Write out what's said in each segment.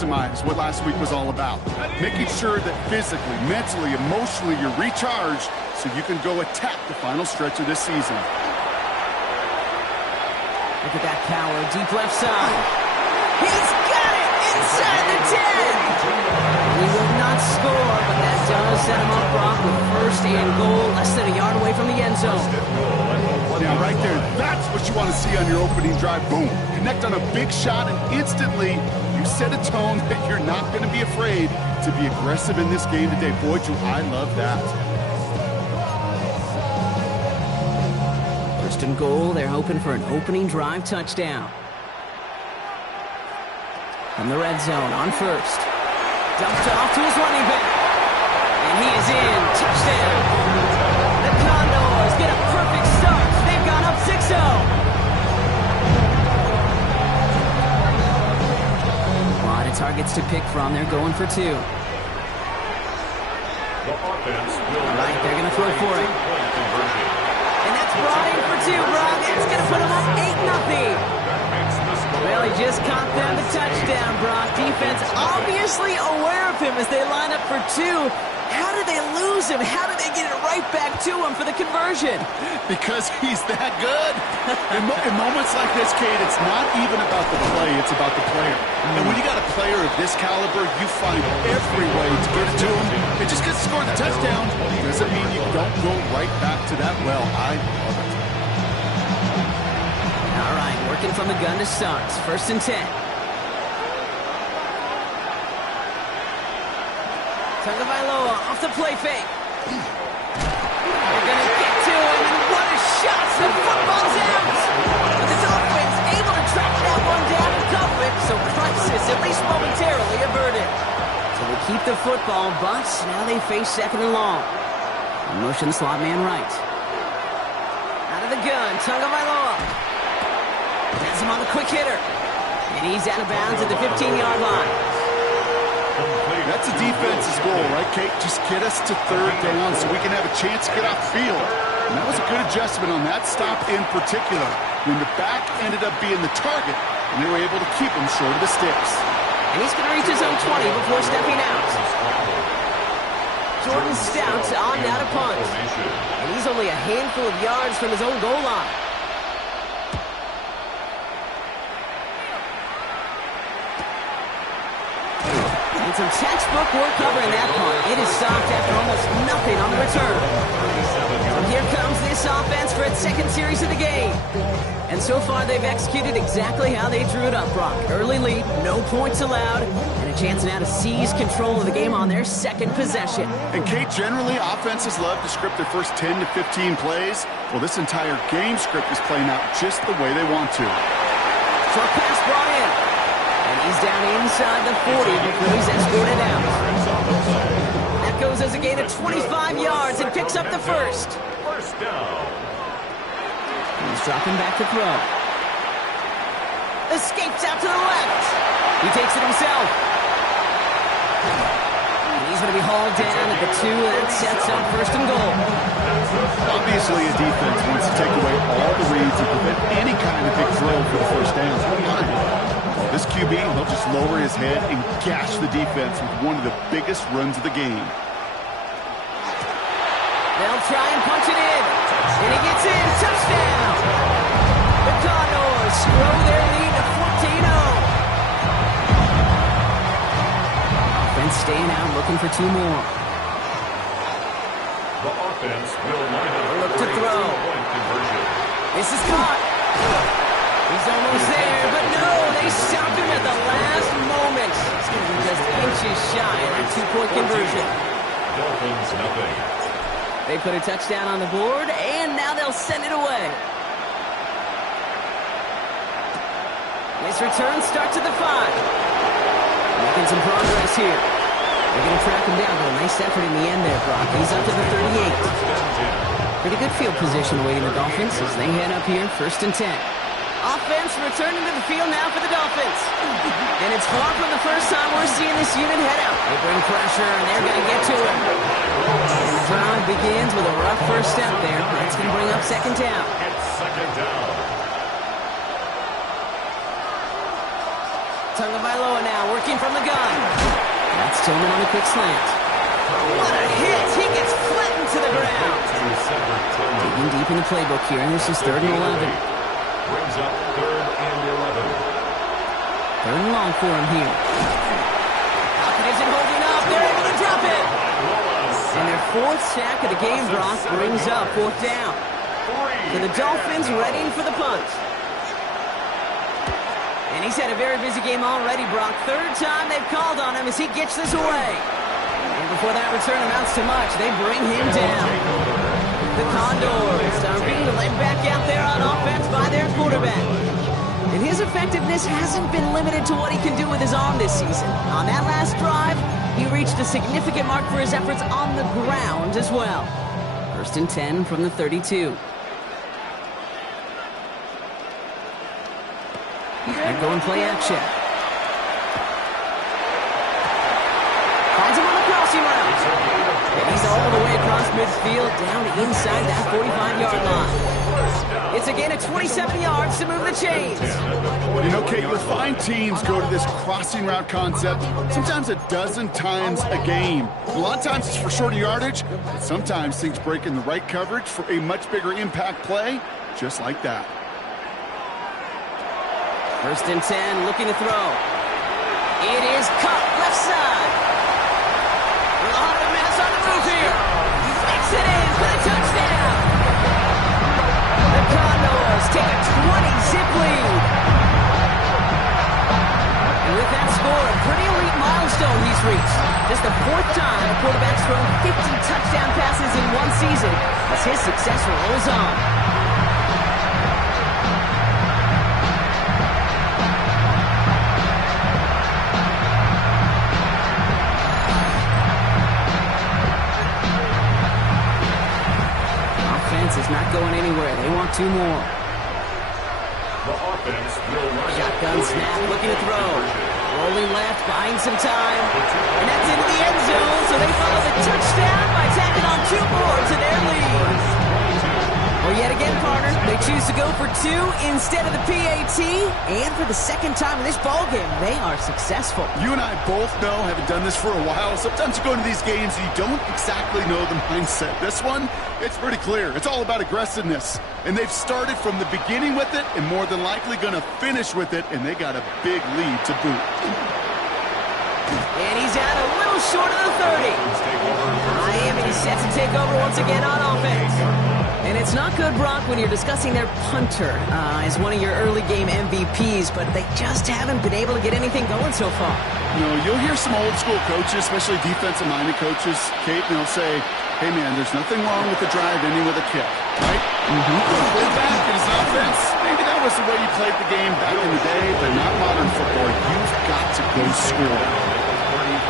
maximize what last week was all about. Making sure that physically, mentally, emotionally, you're recharged so you can go attack the final stretch of this season. Look at that power, deep left side. He's got it inside the 10. He will not score, but that does set him up, Brock, with first and goal, less than a yard away from the end zone. Yeah, right there. That's what you want to see on your opening drive. Boom. Connect on a big shot, and instantly you set a tone that you're not going to be afraid to be aggressive in this game today. Boy, do I love that. First and goal, they're hoping for an opening drive touchdown. From the red zone on first. Dumped off to his running back. And he is in. Touchdown. The Condors get a perfect start. They've gone up 6-0. A lot of targets to pick from. They're going for two. All right, they're going to throw for it. And that's brought in for two, Brock. It's going to put them up 8-0. Well, he just caught them the touchdown, Brock. Defense obviously aware of him as they line up for two. How did they lose him? How did they get it right back to him for the conversion? Because he's that good. In moments like this, Kate, it's not even about the play, it's about the player. And when you got a player of this caliber, you find every way to get it to him. And just because he scored the touchdown doesn't mean you don't go right back to that well. I love it. All right, working from the gun to start. First and 10. Tagovailoa off the play fake. They're going to get to him, and what a shot! The football's out! But the Dolphins able to track that one down and cover it, so crisis at least momentarily averted. So they keep the football, but now they face second and long. Motion slot man right. Out of the gun, Tagovailoa. Has him on the quick hitter. And he's out of bounds at the 15-yard line. That's a defense's goal, right, Kate? Just get us to third down so we can have a chance to get off the field. And that was a good adjustment on that stop in particular, when the back ended up being the target, and they were able to keep him short of the sticks. And he's going to reach his own 20 before stepping out. Jordan Stout on now to punt. And he's only a handful of yards from his own goal line. And some textbook work covering that punt. It is stopped after almost nothing on the return. And here comes this offense for its second series of the game. And so far, they've executed exactly how they drew it up, Brock. Early lead, no points allowed, and a chance now to seize control of the game on their second possession. And Kate, generally, offenses love to script their first 10 to 15 plays. Well, this entire game script is playing out just the way they want to. Short pass brought in. And he's down inside the 40 before he's escorted out. That goes as a gain of 25 yards and picks up the first. First down. He's dropping back to throw. Escapes out to the left. He takes it himself. And he's going to be hauled down at the 2. That sets up first and goal. Obviously, a defense wants to take away all the reads and prevent any kind of big throw for the first down. This QB, he'll just lower his head and gash the defense with one of the biggest runs of the game. They'll try and punch it in. And he gets in. Touchdown! The Condors grow their lead to 14-0. Offense staying out, looking for 2 more. The offense will line up Look to throw. This is caught. He's almost there, but no, they stopped him at the last moment. He's going to be just inches shy of that 2-point conversion. Dolphins, nothing. They put a touchdown on the board, and now they'll send it away. This return starts at the 5. Making some progress here. They're going to track him down, but a nice effort in the end there, Brock. He's up to the 38. Pretty good field position awaiting the Dolphins as they head up here, first and 10. Offense returning to the field now for the Dolphins. And it's far from the first time we're seeing this unit head out. They bring pressure, and they're going to get to him. And the drive begins with a rough first step there. That's going to bring up second down. It's second down. Tagovailoa now working from the gun. Tillman on a quick slant. What a hit! He gets flattened to the ground. Digging deep in the playbook here, and this is 3rd and 11. Brings up 3rd and 11. 3rd and long for him here. Falcon isn't holding up. They're able to drop it. And their 4th sack of the game, Brock, brings up 4th down. So the Dolphins readying for the punt. And he's had a very busy game already, Brock. 3rd time they've called on him as he gets this away. And before that return amounts to much, they bring him down. The Condors are being led back out there on offense by their quarterback. And his effectiveness hasn't been limited to what he can do with his arm this season. On that last drive, he reached a significant mark for his efforts on the ground as well. 1st and 10 from the 32. They're going play action. Finds him on the crossing route. And he's all the way across midfield, down inside that 45-yard line. It's a gain of 27 yards to move the chains. You know, Kate, you'll find teams go to this crossing route concept sometimes a dozen times a game. A lot of times it's for shorter yardage, but sometimes things break in the right coverage for a much bigger impact play, just like that. 1st and 10, looking to throw. It is cut left side. A lot of mess on the move here. He makes it in for the touchdown. The Condors take a 20-zip lead. And with that score, a pretty elite milestone he's reached. Just the 4th time a quarterback's thrown 50 touchdown passes in one season as his success rolls on. Is not going anywhere. They want 2 more. The offense will line Shotgun snap, looking to throw. Rolling left, buying some time. And that's into the end zone, so they follow the touchdown by tacking on 2 more to their lead. Well, yet again, partner, they choose to go for 2 instead of the PAT. And for the 2nd time in this ballgame, they are successful. You and I both know, having done this for a while, sometimes you go into these games and you don't exactly know the mindset. This one, it's pretty clear. It's all about aggressiveness. And they've started from the beginning with it and more than likely going to finish with it, and they got a big lead to boot. And he's out a little short of the 30. Miami set to take over once again on offense. And it's not good, Brock, when you're discussing their punter as one of your early game MVPs, but they just haven't been able to get anything going so far. You know, you'll hear some old school coaches, especially defensive-minded coaches, Kate, and they'll say, hey, man, there's nothing wrong with the drive ending with a kick, right? Play back in his offense. Maybe that was the way you played the game back in the day, but not modern football. You've got to go score.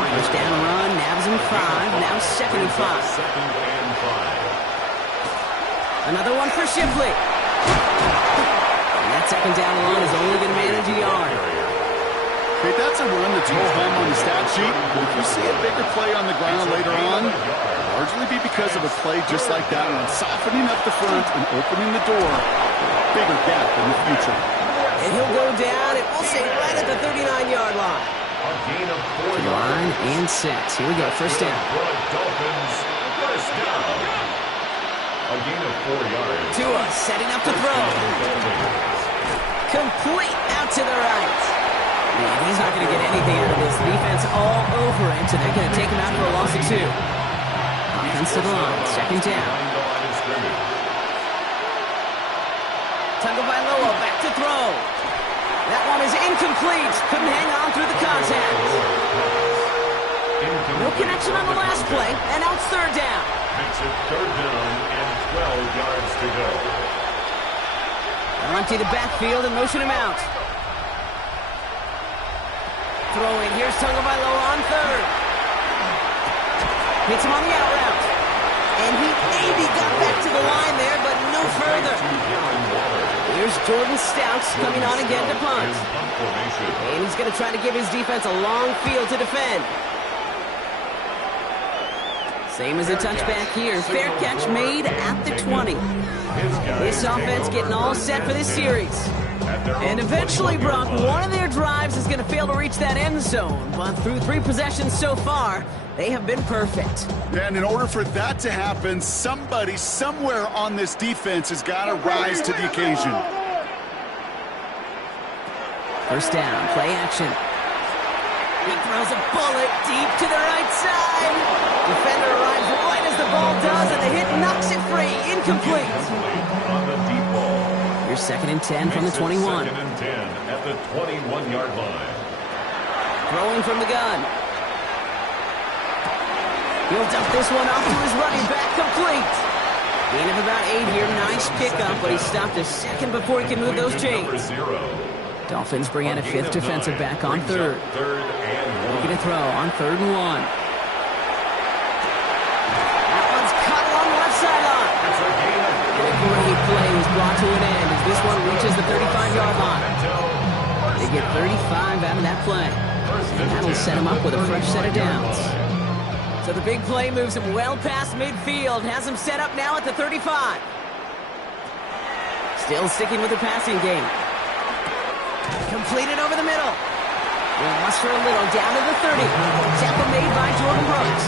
First down run, nabs him 5, now 2nd and 5. 2nd and 5. Another one for Shipley. And that 2nd down run is only going to manage a yard. Hey, that's a run that's ho hum on the stat sheet, but if you see a bigger play on the ground later on, it'll largely be because of a play just like that one, softening up the front and opening the door for a bigger gap in the future. And he'll go down, and we'll say right at the 39-yard line. A gain of 4 yards. Line and set. Here we go, 1st down. Dolphins, 1st down. A gain of 4 yards. Tua setting up to throw. Complete out to the right. Man, he's not going to get anything out of this. Defense all over it, so they're going to take him out for a loss of 2. Offense to the line, 2nd down. Tagovailoa back to throw. That one is incomplete. Couldn't hang on through the contact. No connection on the last play, and now it's 3rd down. Makes it 3rd down and 12 yards to go. They'll empty the backfield and motion him out. Throwing, here's Tagovailoa on 3rd. Hits him on the out route. And he maybe got back to the line there, but no further. Here's Jordan Stouts coming on again to punt. And he's going to try to give his defense a long field to defend. Same as a touchback here. Fair catch made at the 20. This offense getting all set for this series. And eventually, Brock, one of their drives is going to fail to reach that end zone. But through 3 possessions so far, they have been perfect. And in order for that to happen, somebody somewhere on this defense has got to rise to the occasion. First down, play action. He throws a bullet deep to the right side. Defender arrives right as the ball does, and the hit knocks it free. Incomplete. On the deep ball. Here's 2nd and 10 from the 21. 2nd and 10 at the 21-yard line. Throwing from the gun. He'll dump this one off to his running back, complete. Gain of about 8 here, nice pickup, but he stopped a second before he can move those chains. Dolphins bring out a 5th defensive back on 3rd. Looking to throw on 3rd and 1. That one's cut along the left sideline. And a great play was brought to an end as this one reaches the 35-yard line. They get 35 out of that play. And that'll set him up with a fresh set of downs. So the big play moves him well past midfield, has him set up now at the 35. Still sticking with the passing game. Completed over the middle. Will muster a little down to the 30. Tackle made by Jordan Brooks.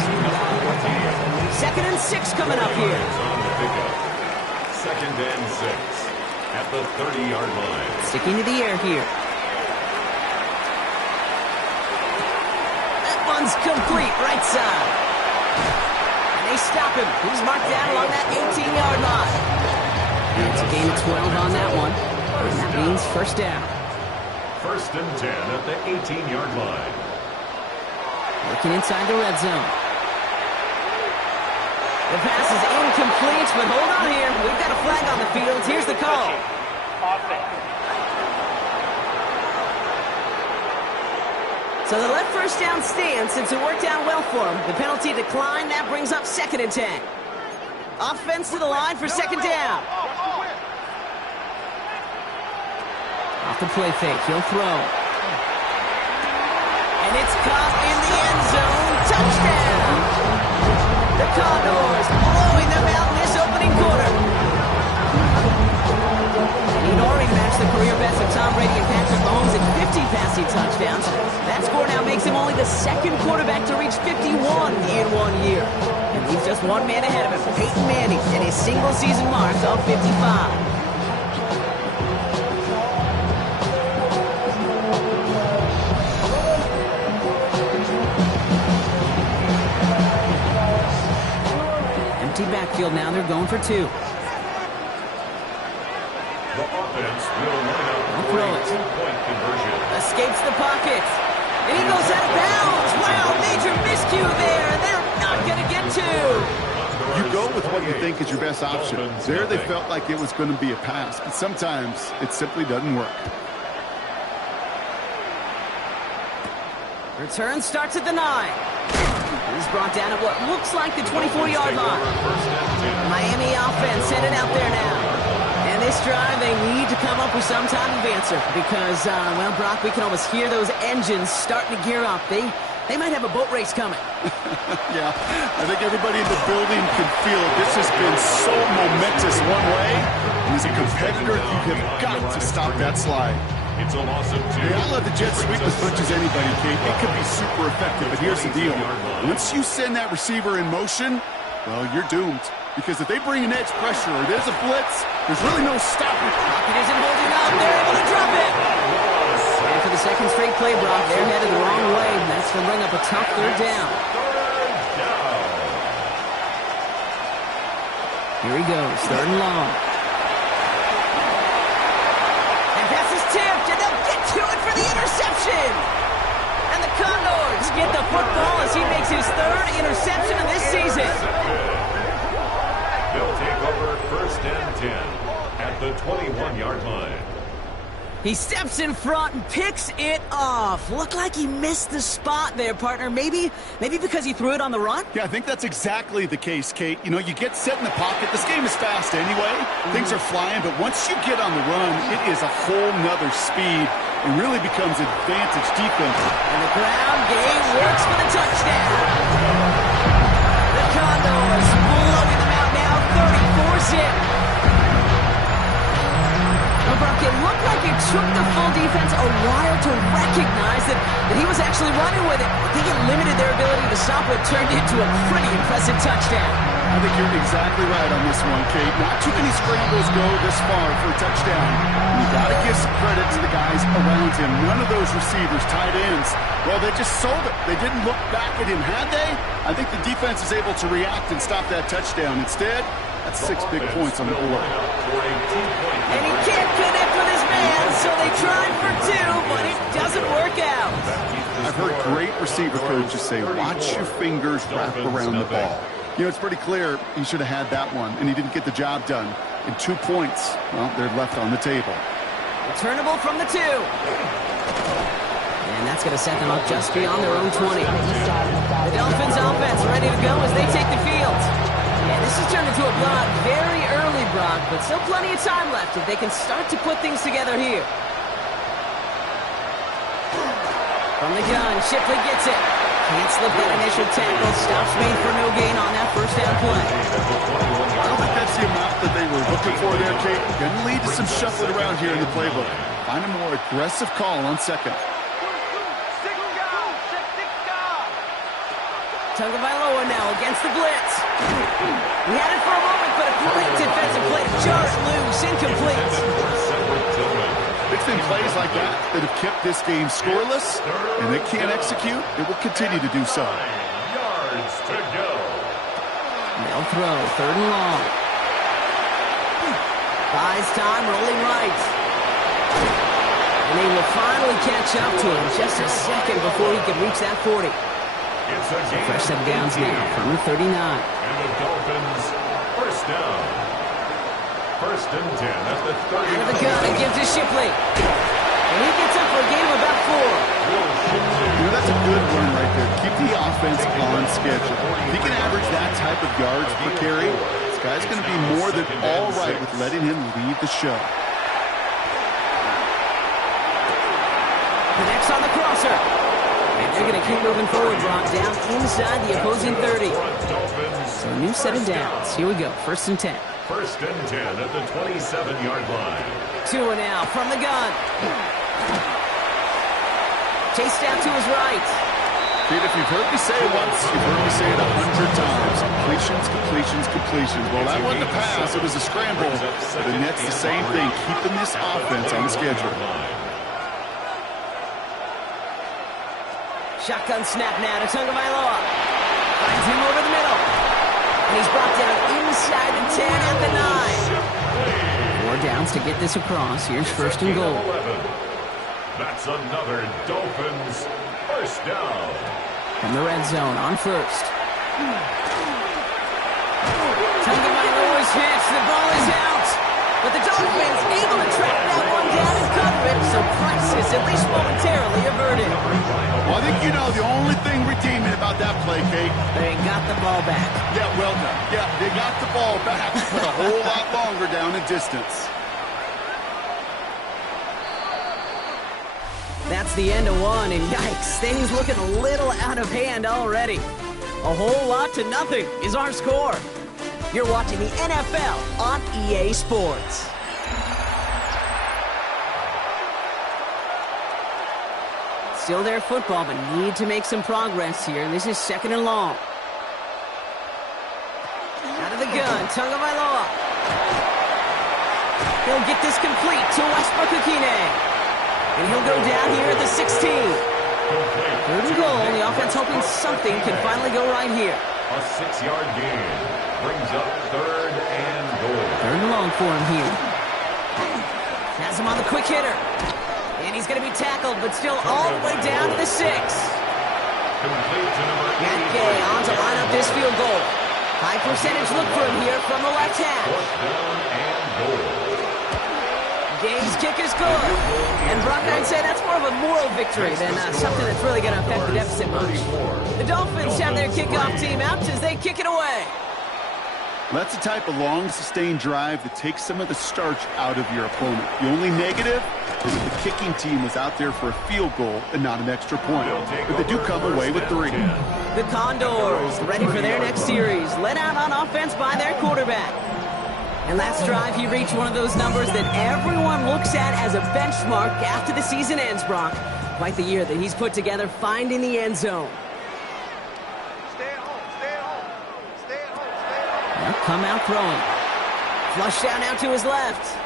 2nd and 6 coming up here. 2nd and 6 at the 30-yard line. Sticking to the air here. That one's complete, right side. And they stop him. He's marked down along that 18-yard line. And it's a gain of 12 on that one. And that means first down. 1st and 10 at the 18-yard line. Looking inside the red zone. The pass is incomplete, but hold on here. We've got a flag on the field. Here's the call. So the left first down stands since it worked out well for him. The penalty declined. That brings up 2nd and 10. Offense to the line for 2nd down. Off the play fake, he'll throw. And it's caught in the end zone. Touchdown! The Condors blowing them out in this opening quarter. And he'd already matched the career best of Tom Brady and Patrick Mahomes at 50 passing touchdowns. That score now makes him only the 2nd quarterback to reach 51 in 1 year. And he's just one man ahead of him, Peyton Manning, and his single-season mark of 55. Backfield now, they're going for 2. The offense will line up for a 2-point conversion. Escapes the pocket. And he goes out of bounds. Wow, major miscue there. And they're not going to get 2. You go with what you think is your best option. There they felt like it was going to be a pass, but sometimes it simply doesn't work. Return starts at the 9. He's brought down at what looks like the 24-yard line. Miami offense headed out there now. And this drive, they need to come up with some type of answer because, well, Brock, we can almost hear those engines starting to gear up. They might have a boat race coming. Yeah, I think everybody in the building can feel it. This has been so momentous one way. And as a competitor, you have got to stop that slide. It's a loss of 2. Yeah, I'll let the Jets sweep as much as anybody, Kate. It could be super effective, but here's the deal. Once you send that receiver in motion, well, you're doomed. Because if they bring an edge pressure or there's a blitz, there's really no stopping. It isn't holding up. They're able to drop it. And for the 2nd straight play, Brock, they're headed the wrong way. And that's going to bring up a tough 3rd down. Here he goes, 3rd and long. Tipped, and they'll get to it for the interception. And the Condors get the football as he makes his 3rd interception of this season. They'll take over 1st and 10 at the 21-yard line. He steps in front and picks it off. Looked like he missed the spot there, partner. Maybe because he threw it on the run? Yeah, I think that's exactly the case, Kate. You know, you get set in the pocket. This game is fast anyway. Things are flying, but once you get on the run, it is a whole nother speed. It really becomes advantage defense. And the ground game works for the touchdown. The Condors blowing them out now, 34-zip. Well, Brock, it looked like it took the full defense a while to recognize that he was actually running with it. I think it limited their ability to stop what turned into a pretty impressive touchdown. I think you're exactly right on this one, Kate. Not too many scrambles go this far for a touchdown. You got to give some credit to the guys around him. None of those receivers, tight ends, well, they just sold it. They didn't look back at him, had they? I think the defense is able to react and stop that touchdown. Instead, that's 6 big points on the board. And he can't connect with his man, so they tried for 2, but it doesn't work out. I've heard great receiver coaches say, watch your fingers wrap around the ball. You know, it's pretty clear he should have had that one, and he didn't get the job done. And 2 points, well, they're left on the table. Returnable from the 2. And that's going to set them up just beyond their own 20. The Dolphins offense ready to go as they take the field. And this has turned into a blowout very early, Brock, but still plenty of time left if they can start to put things together here. From the gun, Shipley gets it. Can't slip that initial tackle. Stops made for no gain on that first down play. I don't think that's the amount that they were looking for there, Kate. Going to lead to some shuffling around here in the playbook. Find a more aggressive call on second. Tagovailoa now against the blitz. He had it for a moment, but a great defensive play. Jarred loose, incomplete. It's been plays like that that have kept this game scoreless, and they can't execute. It will continue to do so. Yards to go. They'll throw, 3rd and long. Buys time, rolling right. And they will finally catch up to him just a second before he can reach that 40. It's a Fresh set of downs now from the 39. And the Dolphins, first down. 1st and 10 at the 30. Out of the gun, it gives to Shipley. And he gets up for a gain of about 4. You know, that's a good one right there. Keep the offense on schedule. If he can average that type of yards per carry, this guy's going to be more than all right with letting him lead the show. Connects on the crosser. And they're going to keep moving forward, Brock, down inside the opposing 30. So a new set of downs. Here we go, 1st and 10. 1st and 10 at the 27-yard line. 2 now from the gun. Chased out to his right. Kate, if you've heard me say it once, you've heard me say it 100 times. Completions, completions, completions. Well, that wasn't a pass. It was a scramble. But the Nets, the same thing, keeping this offense on the schedule. Shotgun snap now to Tagovailoa. Finds him over the middle. And he's brought down inside the 10 at the 9. 4 downs to get this across. Here's 1st and goal. That's another Dolphins first down. From the red zone on 1st. Tagovailoa's hits. The ball is out. But the Dolphins able to track that one down and cover it. So crisis at least momentarily averted. Well, I think you know the only thing redeeming about that play, Kate. They got the ball back. Yeah, well done. Yeah, they got the ball back, but a whole lot longer down in distance. That's the end of one, and yikes, things looking a little out of hand already. A whole lot to nothing is our score. You're watching the NFL on EA Sports. Still their football, but need to make some progress here. This is 2nd and long. Out of the gun, Tagovailoa. He'll get this complete to Westbrook-Ikhine. And he'll go down here at the 16. 3rd and goal. The offense hoping something can finally go right here. A 6-yard gain brings up 3rd and goal. 3rd and long for him here. Has him on the quick hitter. And he's going to be tackled, but still all the way down to the 6. Complete to number 83. Matt Gay on to line up this field goal. High percentage look for him here from the left hash. 4th down and goal. Gay's kick is good. And Brock, I'd say that's more of a moral victory than something that's really going to affect the deficit much. The Dolphins have their kickoff team out as they kick it away. That's the type of long, sustained drive that takes some of the starch out of your opponent. The only negative is that the kicking team was out there for a field goal and not an extra point. But they do come away with 3. The Condors ready for their next series, led out on offense by their quarterback. And last drive, he reached one of those numbers that everyone looks at as a benchmark after the season ends, Brock. Quite the year that he's put together, finding the end zone. Now come out throwing. Flush down out to his left.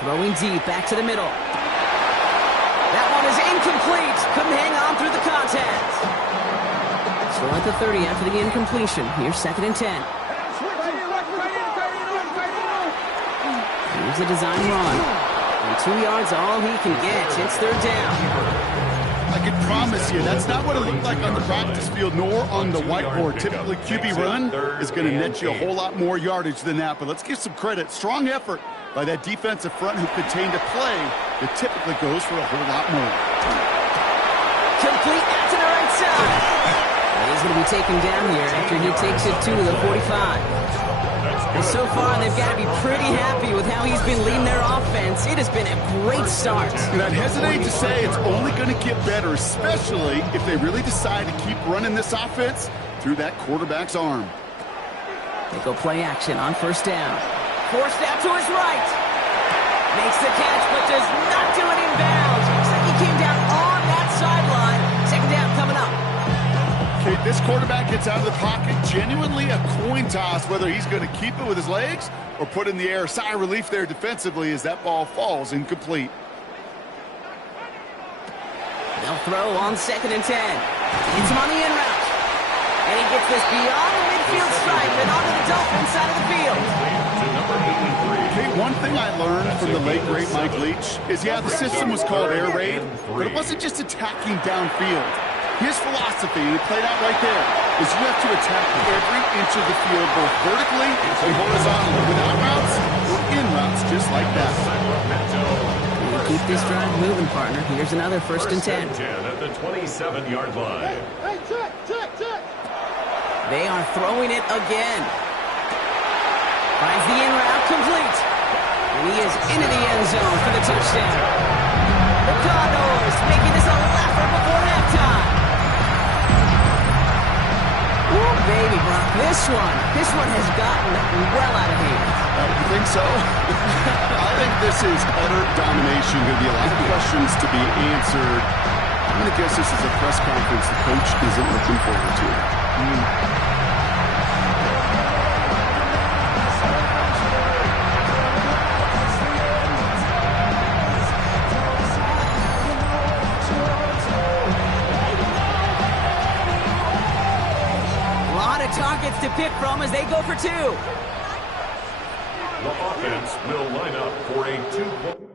Throwing deep, back to the middle. That one is incomplete. Couldn't hang on through the contact. Still at the 30 after the incompletion. Here's 2nd and 10. Here's a design run. And 2 yards, all he can get. It's 3rd down. I can promise you, that's not what it looked like on the practice field, nor on the whiteboard. Typically, QB run is going to net you a whole lot more yardage than that. But let's give some credit. Strong effort by that defensive front who contained a play that typically goes for a whole lot more. Complete out to the right side. He's going to be taken down here after he takes it to the 45. And so far, they've got to be pretty happy with how he's been leading their offense. It has been a great start. And I'd hesitate to say it's only going to get better, especially if they really decide to keep running this offense through that quarterback's arm. They go play action on 1st down. Forced out to his right. Makes the catch, but does not do it in bounds. Looks like he came down on that sideline. 2nd down coming up. Okay, this quarterback gets out of the pocket, genuinely a coin toss whether he's going to keep it with his legs or put it in the air. Sigh of relief there defensively as that ball falls incomplete. They'll throw on 2nd and 10. It's him on the in route. And he gets this beyond the midfield stripe and onto the Dolphin side of the field. Okay, one thing I learned from the late, great Mike Leach is, yeah, the system was called air raid, but it wasn't just attacking downfield. His philosophy, and it played out right there, is you have to attack every inch of the field, both vertically and horizontally, without routes or in routes, just like that. We'll keep this drive moving, partner. Here's another 1st and 10. 10 at the 27-yard line. They are throwing it again. Finds the in route complete. And he is into the end zone for the touchdown. The Condors making this a laugher before halftime. Ooh, baby, Brock, this one has gotten well out of hand. You think so? I think this is utter domination. Going to be a lot of questions to be answered. I'm going to guess this is a press conference the coach isn't looking forward to. Targets to pick from as they go for 2. The offense will line up for a 2-point.